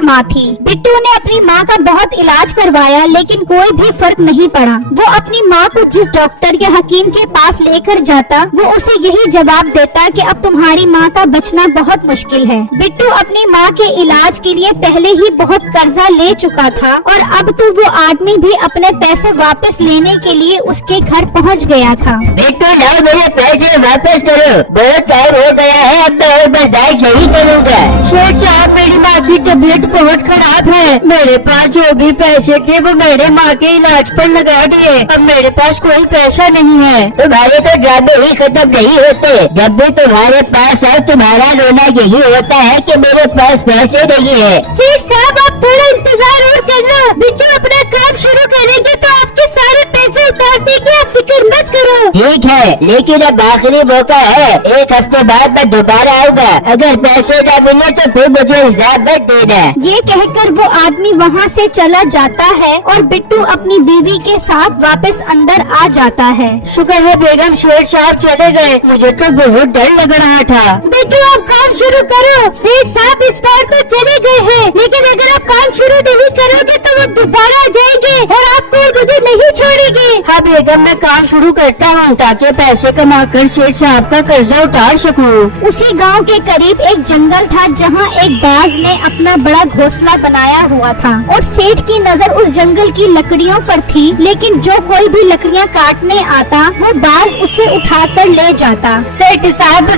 बीमार माँ थी। बिट्टू ने अपनी माँ का बहुत इलाज करवाया लेकिन कोई भी फर्क नहीं पड़ा। वो अपनी माँ को जिस डॉक्टर या हकीम के पास लेकर जाता वो उसे यही जवाब देता कि अब तुम्हारी माँ का बचना बहुत मुश्किल है। बिट्टू अपनी माँ के इलाज के लिए पहले ही बहुत कर्जा ले चुका था और अब तो वो आदमी भी अपने पैसे वापस लेने के लिए उसके घर पहुँच गया था। बिट्टू लाओ मेरे पैसे वापस करो, बहुत टाइम हो गया है, अब मैं और बर्दाश्त नहीं करूँगा। शेठ साहब मेरी माँ की तबीयत बहुत खराब है, मेरे पास जो भी पैसे थे वो मेरे माँ के इलाज पर लगा दिए, अब मेरे पास कोई पैसा नहीं है। तुम्हारे तो ड्रामे ही खत्म नहीं होते, जब भी तुम्हारे पास है तुम्हारा रोना यही होता है कि मेरे पास पैसे नहीं है। सेठ साहब आप थोड़ा इंतजार और करना, बिट्टू अपना काम शुरू करेंगे तो आपके सारे पैसे उतार देंगे, आप फिक्र मत करो। ठीक है, लेकिन अब आखिरी मौका है, एक हफ्ते बाद मैं दोबारा आऊँगा, अगर पैसे न मिले तो फिर मुझे इल्जाम मत देना। ये कहकर वो आदमी वहाँ से चला जाता है और बिट्टू अपनी बीवी के साथ वापस अंदर आ जाता है। शुक्र है बेगम शेठ साहब चले गए, मुझे तो बहुत डर लग रहा था। बिट्टू आप काम शुरू करो, सेठ साहब इस बार तो चले गए हैं, लेकिन अगर आप काम शुरू नहीं करोगे तो वो दोबारा आ जाएंगे और आपको और मुझे नहीं छोड़ेंगे। हाँ बेगम मैं काम शुरू करता हूँ ताकि पैसे कमा कर शेठ साहब का कर्जा उतार सकूँ। उसी गांव के करीब एक जंगल था जहां एक बाज ने अपना बड़ा घोंसला बनाया हुआ था और सेठ की नजर उस जंगल की लकड़ियों पर थी, लेकिन जो कोई भी लकड़ियां काटने आता वो बाज उसे उठाकर ले जाता। सेठ साहब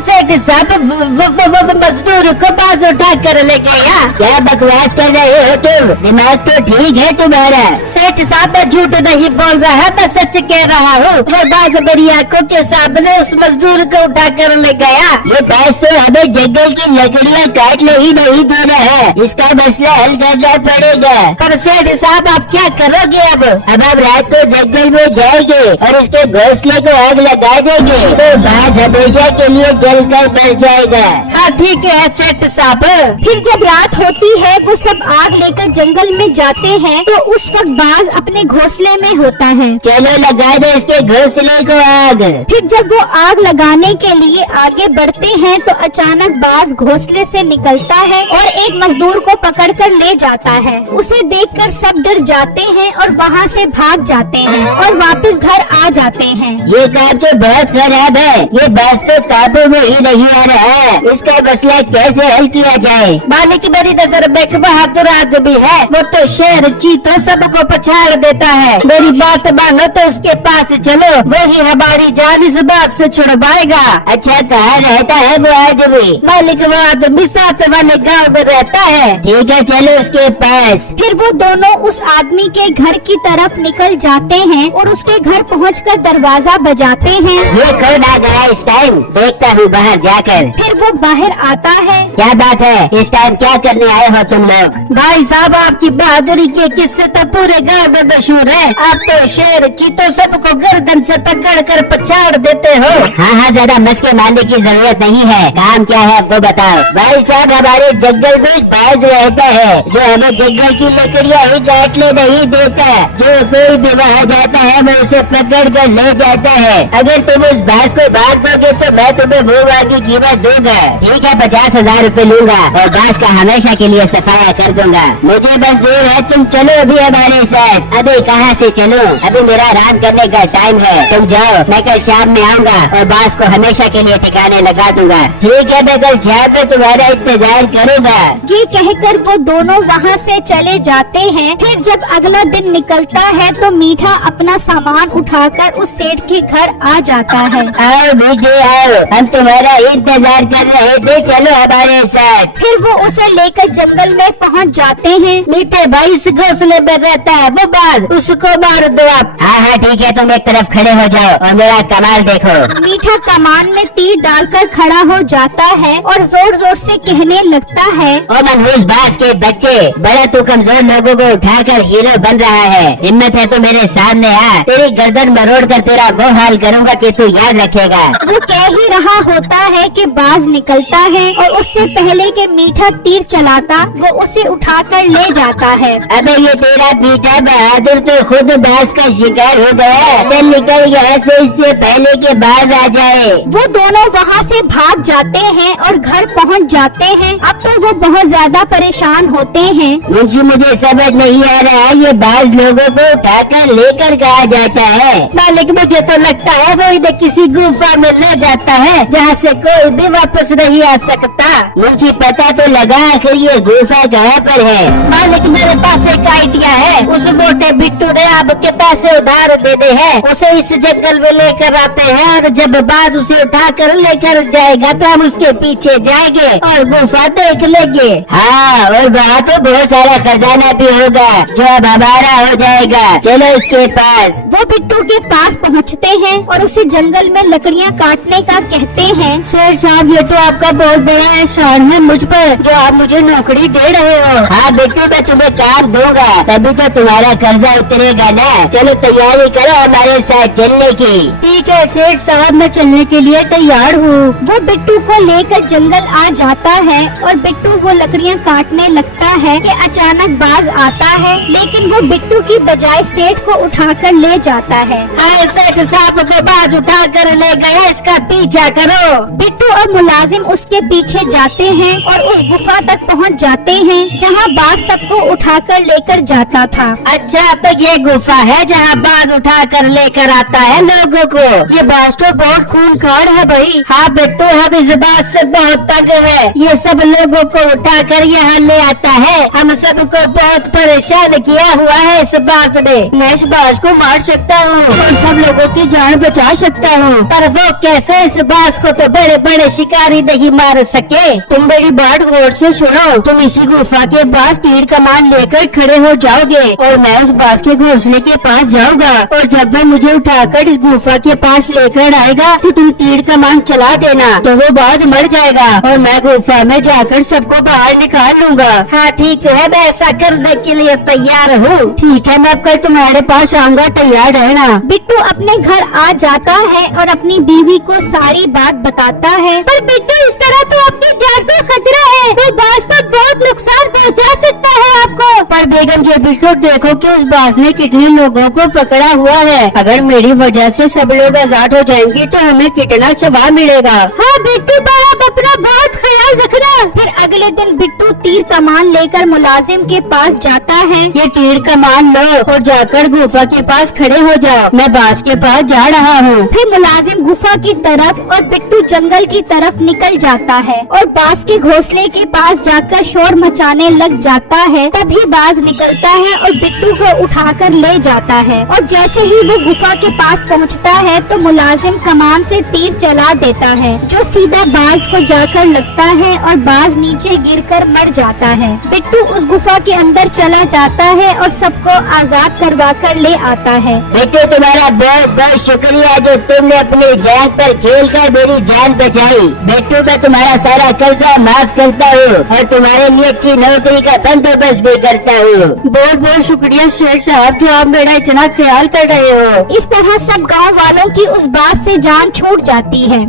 मजदूर को बाज उठा कर ले गया। क्या बकवास कर रहे हो तुम, दिमाग तो ठीक है तुम्हारा। सेठ साहब मैं झूठ नहीं बोल रहा, मैं सच कह रहा हूँ। वो बाज मेरी आंखों के सामने उस मजदूर को उठा कर ले गया। ये बाज तो हमें जंगल की लकड़ियाँ काटने ही नहीं दे रहा है, इसका मसला हल करना पड़ेगा। पर सेठ साहब आप क्या करोगे अब हम रात को जंगल में जाएंगे और इसके घोंसले को आग लगा देंगे तो बाज हमेशा के लिए जल कर मर जाएगा। हाँ ठीक है सेठ साहब। फिर जब रात होती है वो सब आग लेकर जंगल में जाते हैं तो उस वक्त बाज अपने घोंसले में होता है। चलो लगा दे इसके घोंसले को आग। फिर जब वो आग लगाने के लिए आगे बढ़ते हैं तो अचानक बाज घोंसले से निकलता है और एक मजदूर को पकड़कर ले जाता है। उसे देखकर सब डर जाते हैं और वहाँ से भाग जाते हैं और वापस घर आ जाते हैं। ये काम तो बहुत खराब है, ये बाज तो काबू में ही नहीं आ रहा है, इसका मसला कैसे हल किया जाए। मालिक मेरी नजर में एक बहादुर आदमी है, वो तो शेर चीतों सबको पछाड़ देता है। मेरी बात मानो तो उसके पास चलो, वही हमारी जान इस बात से छुड़वाएगा। अच्छा कहाँ रहता है वो आदमी? मालिक वो आदमी साथ वाले गांव में रहता है। ठीक है चलो उसके पास। फिर वो दोनों उस आदमी के घर की तरफ निकल जाते हैं और उसके घर पहुंचकर दरवाजा बजाते हैं। ये कौन आ गया इस टाइम, देखता हूँ बाहर जाकर। फिर वो बाहर आता है। क्या बात है, इस टाइम क्या करने आए हो तुम लोग? भाई साहब आपकी बहादुरी के किस्से तो पूरे गांव में मशहूर है। आप तो शेर चीतों सबको गर्दन से पकड़ कर पछाड़ देते हो। हाँ ज्यादा मस्के मारने की जरूरत नहीं है, काम क्या है आपको बताओ। भाई साहब हमारे जंगल में एक बाज रहता है जो हमें जंगल की लकड़ियाँ ही काटने नहीं देता, जो कोई भी वहाँ जाता है वो उसे पकड़ कर ले जाता है। अगर तुम उस बाज को मार दोगे तो मैं तुम्हें मुँह की कीमत दूंगा। ठीक है 50,000 रूपए लूंगा और बाज का हमेशा के लिए सफाया कर दूंगा। मुझे मंजूर है, तुम चलो अभी हमारे साथ। अभी कहाँ से चलो, अभी मेरा आराम करने का टाइम है, तुम जाओ, मैं कल शाम में आऊँगा और बाज को हमेशा के लिए ठिकाने लगा दूंगा। ठीक है मैं कल शाम में तुम्हारा इंतजार करूँगा। ये कहकर वो दोनों वहाँ से चले जाते हैं। फिर जब अगला दिन निकलता है तो मीठा अपना सामान उठाकर उस सेठ के घर आ जाता है। आओ मीठे आओ, हम तुम्हारा इंतजार कर रहे थे, चलो हमारे साथ। फिर वो उसे लेकर जंगल में पहुँच जाते हैं। मीठे भाई इस घोंसले में रहता है वो बाज, उसको मार दो आप। हाँ ठीक है, तुम एक तरफ खड़े हो जाओ और मेरा कमाल देखो। मीठा कमान में तीर डालकर खड़ा हो जाता है और जोर जोर से कहने लगता है, ओ मनहूस बाज के बच्चे, बड़ा तू कमजोर लोगों को उठाकर हीरो बन रहा है, हिम्मत है तो मेरे सामने आ, तेरी गर्दन मरोड़ कर तेरा वो हाल करूँगा कि तू याद रखेगा। वो कह ही रहा होता है कि बाज निकलता है और उससे पहले कि मीठा तीर चलाता वो उसे उठाकर ले जाता है। अबे ये तेरा मीठा बहादुर तो खुद बाज का शिकार हो गया है। चल निकल यहाँ से इससे पहले कि बाज आ जाए। वो दोनों वहाँ से भाग जाते हैं और घर पहुँच जाते हैं। अब तो वो बहुत ज्यादा परेशान होते हैं। मुंशी, मुझे समझ नहीं आ रहा है, ये बाज लोगों को उठाकर लेकर कहा जाता है। मालिक मुझे तो लगता है वो इन्हें किसी गुफा में ले जाता है जहाँ से कोई भी वापस नहीं आ सकता। मुंशी, पता तो लगा आखिर ये गुफा कहाँ पर है। मालिक मेरे पास एक आइडिया है। उस मोटे बिट्टू ने आपके पैसे उधार देने हैं, उसे इस जंगल में लेकर आते हैं और जब बाज उसे उठाकर लेकर जाएगा तो हम उसके पीछे जाएंगे और गुफा देख लेंगे। हाँ, और वहाँ तो बहुत सारा खजाना भी होगा जो अब हमारा हो जाएगा। चलो उसके पास। वो बिट्टू के पास पहुँचते हैं और उसे जंगल में लकड़ियाँ काटने का कहते हैं। शेर साहब, ये तो आपका बहुत बड़ा एहसान है मुझ पर जो आप मुझे नौकरी दे रहे हो। हाँ बिट्टू, मैं तुम्हें काम दूंगा तभी तो तुम्हारा कर्जा उतरेगा ना। चलो तैयारी करो हमारे साथ चलने की। ठीक है सेठ साहब, मैं चलने के लिए तैयार हूँ। वो बिट्टू को लेकर जंगल आ जाता है और बिट्टू वो लकड़ियाँ काटने लगता है कि अचानक बाज आता है, लेकिन वो बिट्टू की बजाय सेठ को उठाकर ले जाता है। आए सेठ साहब को बाज उठा कर ले गए, इसका पीछा करो। बिट्टू और मुलाजिम उसके पीछे जाते हैं और उस गुफा तक पहुंच जाते हैं जहां बाज सबको उठाकर लेकर जाता था। अच्छा, तो ये गुफा है जहाँ बाज उठा कर लेकर आता है लोगों को। ये बाज तो बहुत खूंखार है भाई। हाँ बिट्टू, हम इस बात से बहुत तंग है। ये सब लोगों को उठा कर यहाँ ले आता है। हम सबको बहुत परेशान किया हुआ है इस बाज ने। मैं इस बाज को मार सकता हूँ और सब लोगों की जान बचा सकता हूँ, पर वो कैसे? इस बाज को तो बड़े बड़े शिकारी नहीं मार सके। तुम मेरी बात गौर से सुनो। तुम इसी गुफा के पास तीर कमान लेकर खड़े हो जाओगे और मैं उस बाज के घोंसले के पास जाऊंगा, और जब वो मुझे उठाकर इस गुफा के पास लेकर आएगा तो तुम तीर कमान चला देना, तो वो बाज मर जाएगा और मैं गुफा में जाकर सबको बाहर निकाल लूंगा। हाँ ठीक है, मैं ऐसा करने के लिए तैयार हूँ। ठीक है, मैं कल तुम्हारे पास आऊंगा, तैयार रहना। बिट्टू अपने घर आ जाता है और अपनी बीवी को सारी बात बताता है। पर बिट्टू, इस तरह तो आपकी जान को खतरा है। वो बाज तो बहुत नुकसान पहुंचा सकता है आपको। पर बेगम के बिट्टू, देखो कि उस बाज ने कितने लोगों को पकड़ा हुआ है। अगर मेरी वजह से सब लोग आजाद हो जाएंगे तो हमें कितना सवाब मिलेगा। हाँ बिट्टू, पर आप अपना बहुत ख्याल रखना। फिर अगले दिन बिट्टू तीर कमान लेकर मुलाजिम के पास जाता है। ये तीर कमान लो और जाकर गुफा के पास खड़े हो जाओ, मैं बाज के पास जा रहा हूँ। फिर मुलाजिम गुफा की तरफ और बिट्टू जंगल की तरफ निकल जाता है और बाज के घोंसले के पास जाकर शोर मचाने लग जाता है। तभी बाज निकलता है और बिट्टू को उठाकर ले जाता है, और जैसे ही वो गुफा के पास पहुंचता है तो मुलाजिम कमान से तीर चला देता है जो सीधा बाज को जाकर लगता है और बाज नीचे गिरकर मर जाता है। बिट्टू उस गुफा के अंदर चला जाता है और सबको आजाद करवा कर ले आता है। बिट्टू, तुम्हारा बहुत बहुत शुक्रिया जो तुमने अपनी जान पर खेल कर मेरी जान बचाई। बिट्टू, मैं तुम्हारा सारा कर्जा माफ करता हूँ और तुम्हारे लिए अच्छी नौकरी का बंदोबस्त भी करता हूँ। बहुत बहुत शुक्रिया शेख साहब जो आप मेरा इतना ख्याल कर रहे हो। इस तरह सब गांव वालों की उस बात से जान छूट जाती है।